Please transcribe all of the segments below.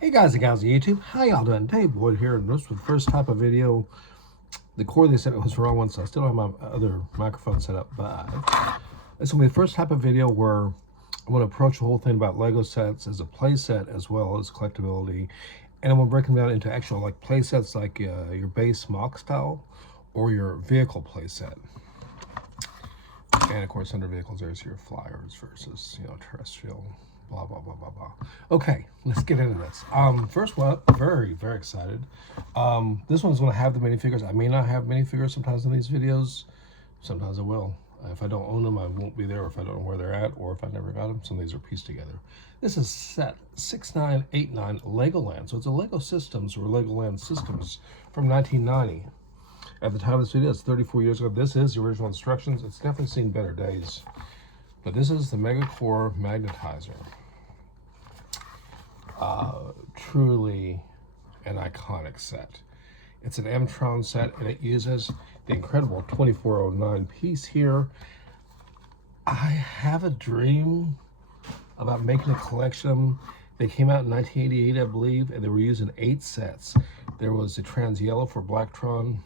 Hey guys and gals on YouTube, how y'all doing? Dave Wood here, and this was the first type of video. The cord, they said it was the wrong one, so I still have my other microphone set up, but this will be the first type of video where I'm going to approach the whole thing about Lego sets as a play set as well as collectability, and I'm going to break them down into actual like play sets like your base mock style or your vehicle play set. And of course, under vehicles, there's your flyers versus, terrestrial, blah, blah, blah, blah, blah. Okay, let's get into this. First one, very, very excited. This one's going to have the minifigures. I may not have minifigures sometimes in these videos. Sometimes I will. If I don't own them, I won't be there. Or if I don't know where they're at, or if I never got them, some of these are pieced together. This is set 6989 Legoland. So it's a Lego Systems or Legoland Systems from 1990. At the time of this video, it's 34 years ago. This is the original instructions. It's definitely seen better days. But this is the Mega Core Magnetizer. Truly an iconic set. It's an M-Tron set, and it uses the incredible 2409 piece here. I have a dream about making a collection of them. They came out in 1988, I believe, and they were using 8 sets. There was a trans yellow for Blacktron.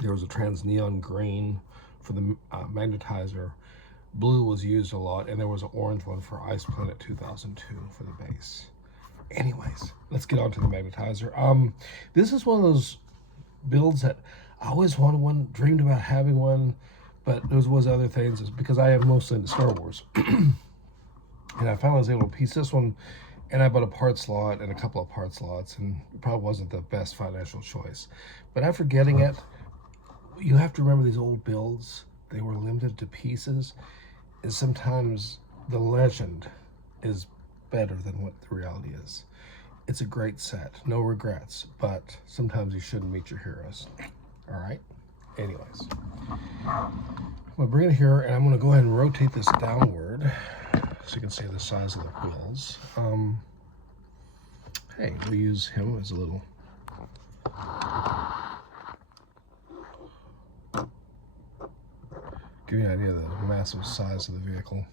There was a trans neon green for the magnetizer. Blue was used a lot, and there was an orange one for Ice Planet 2002 for the base. Anyways, let's get on to the magnetizer. This is one of those builds that I always wanted one, dreamed about having one, but there was other things. It's because I am mostly into Star Wars. And I finally was able to piece this one, and I bought a part slot and a couple of part slots, and it probably wasn't the best financial choice. But after getting it, you have to remember these old builds, they were limited to pieces, and sometimes the legend is better than what the reality is. It's a great set, no regrets, but sometimes you shouldn't meet your heroes. All right, anyways. I'm gonna bring it here, and I'm gonna go ahead and rotate this downward so you can see the size of the wheels. Hey, we'll use him as a little give you an idea of the massive size of the vehicle.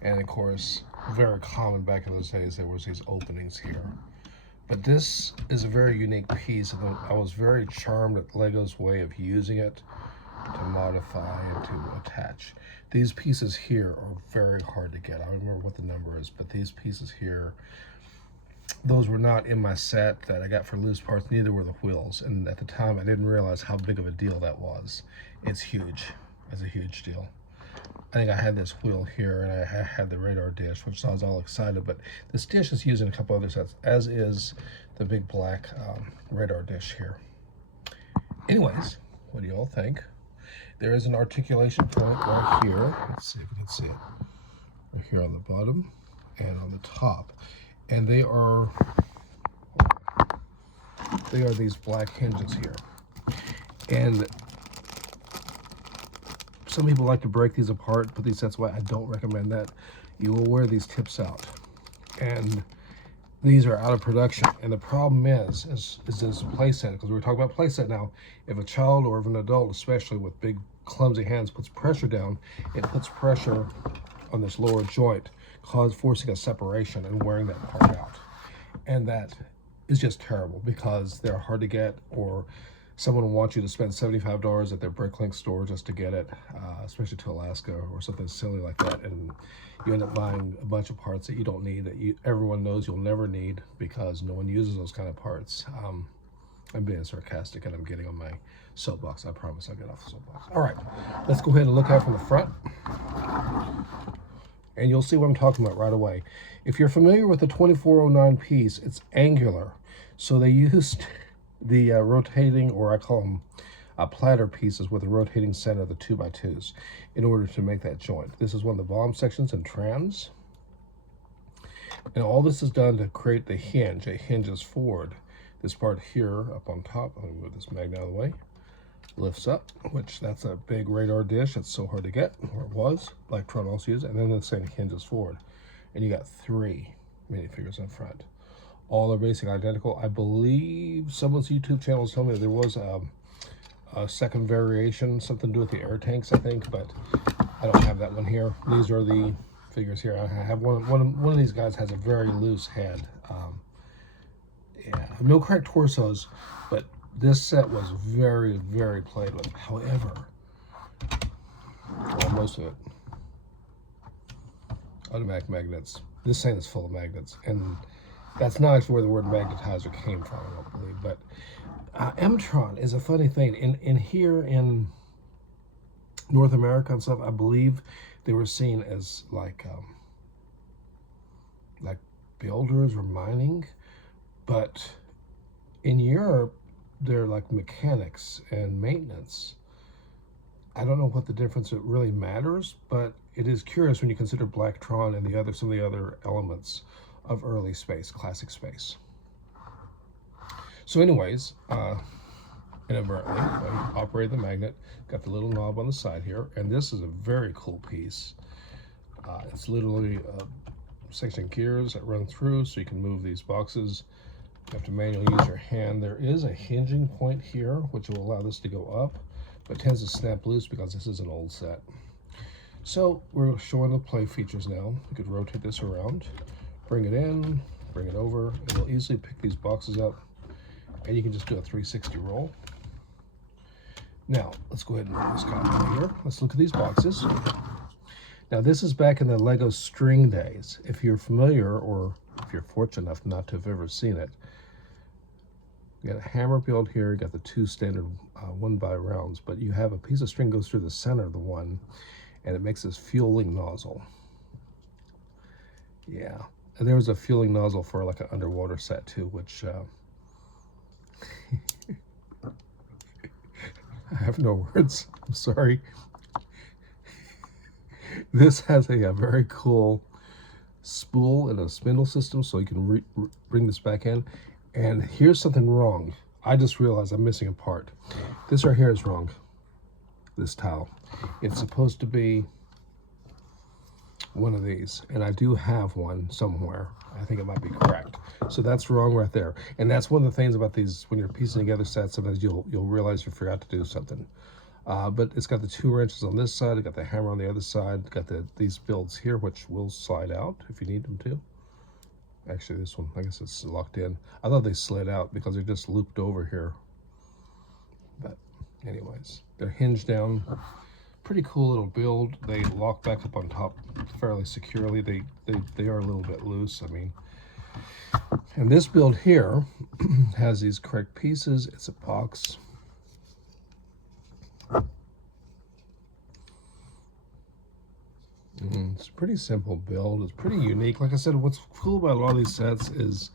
And of course, very common back in those days, there was these openings here. But this is a very unique piece. I was very charmed at Lego's way of using it to modify and to attach. These pieces here are very hard to get. I don't remember what the number is, but these pieces here, those were not in my set that I got for loose parts, neither were the wheels. And at the time, I didn't realize how big of a deal that was. It's huge. It's a huge deal. I think I had this wheel here, and I had the radar dish, which I was all excited, but this dish is used in a couple other sets, as is the big black radar dish here. Anyways, what do you all think? There is an articulation point right here. Let's see if we can see it. Right here on the bottom and on the top. And they are these black hinges here. And some people like to break these apart, put these sets away. I don't recommend that. You will wear these tips out. And these are out of production. And the problem is this play set, because we're talking about play set now. If a child or if an adult, especially with big clumsy hands, puts pressure down, it puts pressure on this lower joint, forcing a separation and wearing that part out. And that is just terrible because they're hard to get, or someone wants you to spend $75 at their Bricklink store just to get it, especially to Alaska or something silly like that, and you end up buying a bunch of parts that you don't need, that everyone knows you'll never need because no one uses those kind of parts. I'm being sarcastic and I'm getting on my soapbox. I promise I'll get off the soapbox. All right, let's go ahead and look out from the front. And you'll see what I'm talking about right away. If you're familiar with the 2409 piece, it's angular. So they used the rotating, or I call them platter pieces with a rotating center, the 2x2s, in order to make that joint. This is one of the bottom sections in trans. And all this is done to create the hinge. It hinges forward. This part here up on top, I'm gonna move this magnet out of the way, lifts up, which that's a big radar dish. It's so hard to get, or it was. Blacktron also used it. And then this thing hinges forward. And you got 3 minifigures in front. All are basically identical. I believe someone's YouTube channel is telling me there was a second variation, something to do with the air tanks, I think, but I don't have that one here. These are the figures here. I have one of these guys has a very loose head. Yeah, no cracked torsos, but this set was very, very played with. However, well, most of it, automatic magnets. This thing is full of magnets, and that's not actually where the word magnetizer came from, I don't believe. But M-tron is a funny thing. In here in North America and stuff, I believe they were seen as like builders or mining, but in Europe they're like mechanics and maintenance. I don't know what the difference it really matters, but it is curious when you consider Blacktron and some of the other elements of early space, classic space. So anyways, inadvertently, I operated the magnet, got the little knob on the side here, and this is a very cool piece. It's literally section gears that run through, so you can move these boxes. You have to manually use your hand. There is a hinging point here, which will allow this to go up, but tends to snap loose because this is an old set. So we're showing the play features now. You could rotate this around, bring it in, bring it over. It will easily pick these boxes up, and you can just do a 360 roll. Now, let's go ahead and move this guy over here. Let's look at these boxes. Now, this is back in the Lego string days. If you're familiar, or if you're fortunate enough not to have ever seen it, you got a hammer build here, you got the two standard 1x rounds, but you have a piece of string goes through the center of the one, and it makes this fueling nozzle. Yeah, and there was a fueling nozzle for like an underwater set too, which I have no words. I'm sorry. This has a very cool spool and a spindle system, so you can bring this back in. And here's something wrong. I just realized I'm missing a part. This right here is wrong. This towel. It's supposed to be one of these, and I do have one somewhere. I think it might be correct. So that's wrong right there. And that's one of the things about these, when you're piecing together sets, sometimes you'll realize you forgot to do something. But it's got the 2 wrenches on this side, it's got the hammer on the other side, it's got these builds here, which will slide out if you need them to. Actually, this one, I guess it's locked in. I thought they slid out because they're just looped over here. But anyways, they're hinged down. Pretty cool little build. They lock back up on top fairly securely. They are a little bit loose, I mean. And this build here has these correct pieces. It's a box. It's a pretty simple build. It's pretty unique. Like I said, what's cool about a lot of these sets is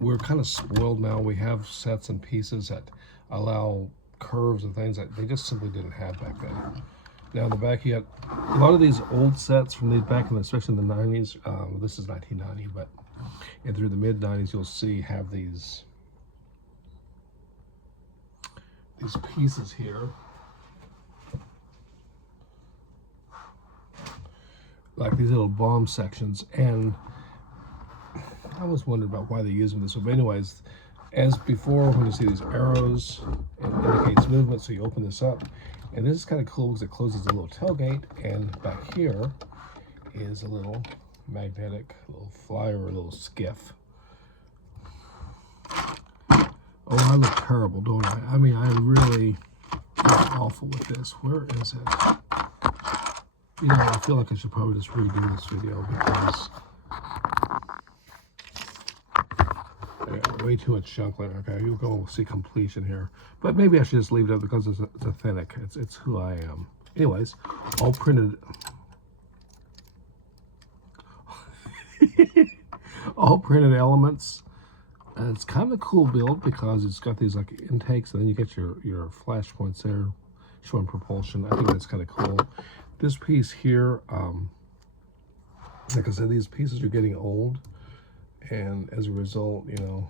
we're kind of spoiled now. We have sets and pieces that allow curves and things that they just simply didn't have back then. Now in the back you got a lot of these old sets from these back in, especially in the 90s. This is 1990, but and through the mid 90s you'll see have these pieces here. Like these little bomb sections, and I was wondering about why they use them this way. But anyways, as before, when you see these arrows, it indicates movement, so you open this up. And this is kind of cool because it closes a little tailgate, and back here is a little magnetic little flyer or a little skiff. Oh, I look terrible, don't I? I mean, I really look awful with this. Where is it? You know, I feel like I should probably just redo this video because I got way too much junk later. Okay, you're going to see completion here. But maybe I should just leave it up because it's authentic. It's who I am. Anyways, all printed. All printed elements. And it's kind of a cool build because it's got these like intakes, and then you get your flash points there showing propulsion. I think that's kind of cool. This piece here, like I said, these pieces are getting old, and as a result, you know,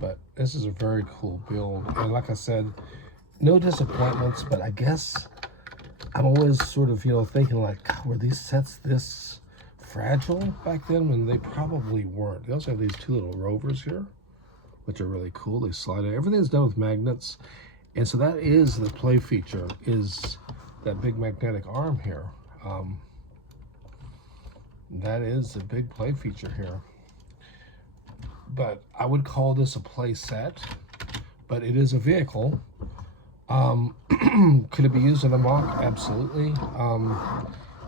but this is a very cool build. And like I said, no disappointments, but I guess I'm always sort of, you know, thinking like, God, were these sets this fragile back then? And they probably weren't. They also have these 2 little rovers here, which are really cool. They slide out. Everything's done with magnets. And so that is the play feature, is that big magnetic arm here. That is a big play feature here. But I would call this a play set, but it is a vehicle. Could it be used in a mock? Absolutely.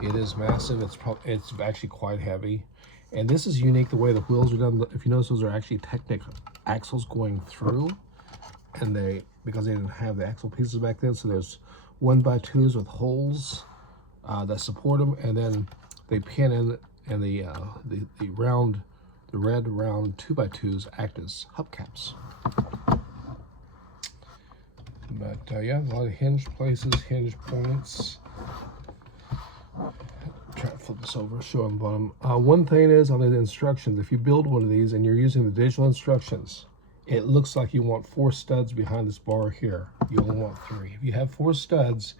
It is massive. It's actually quite heavy. And this is unique the way the wheels are done. If you notice, those are actually Technic axles going through. And because they didn't have the axle pieces back then, so there's 1x2s with holes that support them, and then they pin in, and the red round 2x2s act as hubcaps. But yeah, a lot of hinge places, hinge points. Try to flip this over, show on the bottom. One thing is on the instructions, if you build one of these and you're using the digital instructions, it looks like you want 4 studs behind this bar here. You only want 3. If you have 4 studs,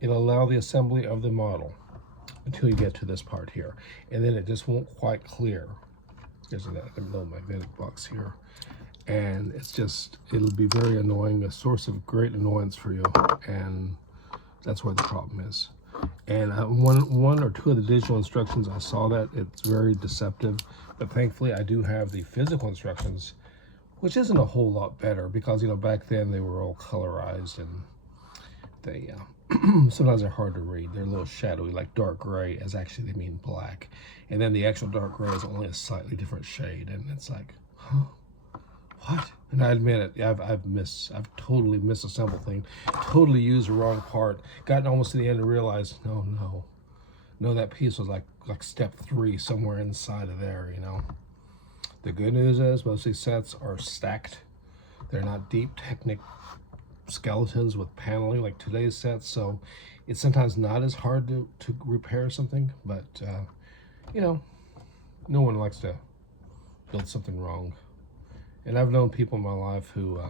it'll allow the assembly of the model until you get to this part here. And then it just won't quite clear. There's a little magnetic box here. And it'll be very annoying, a source of great annoyance for you. And that's where the problem is. And one or two of the digital instructions, I saw that it's very deceptive. But thankfully, I do have the physical instructions, which isn't a whole lot better because, back then they were all colorized and they sometimes they're hard to read. They're a little shadowy, like dark gray, as actually they mean black. And then the actual dark gray is only a slightly different shade, and it's like, huh? What? And I admit it, I've totally misassembled things, totally used the wrong part, gotten almost to the end and realized, no, that piece was like step 3 somewhere inside of there, The good news is most of these sets are stacked. They're not deep Technic skeletons with paneling like today's sets, so it's sometimes not as hard to repair something, but no one likes to build something wrong. And I've known people in my life who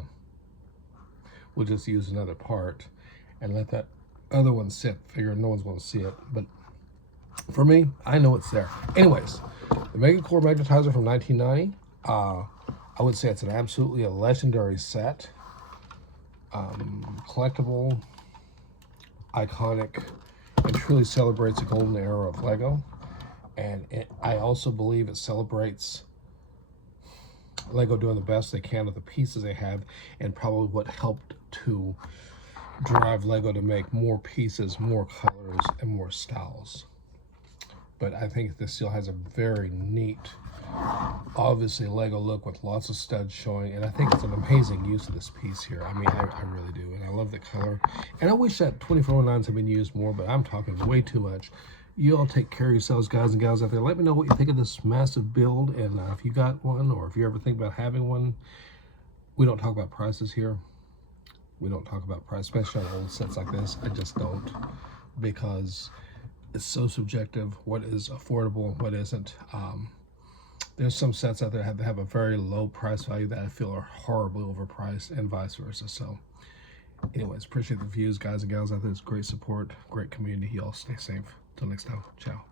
will just use another part and let that other one sit, figure no one's going to see it. But for me, I know it's there. Anyways, the Mega Core Magnetizer from 1990, I would say it's an absolutely a legendary set. Collectible, iconic, and truly celebrates a golden era of Lego. And I also believe it celebrates Lego doing the best they can with the pieces they have, and probably what helped to drive Lego to make more pieces, more colors, and more styles. But I think this still has a very neat, obviously Lego look with lots of studs showing, and I think it's an amazing use of this piece here. I mean, I really do, and I love the color. And I wish that 2409s had been used more, but I'm talking way too much. You all take care of yourselves, guys and gals out there. Let me know what you think of this massive build, and if you got one, or if you ever think about having one. We don't talk about prices here. We don't talk about price, especially on old sets like this. I just don't, because it's so subjective. What is affordable, what isn't. There's some sets out there that have a very low price value that I feel are horribly overpriced, and vice versa. So anyways, appreciate the views, guys and gals out there. It's great support, great community. You all stay safe. Till next time, ciao.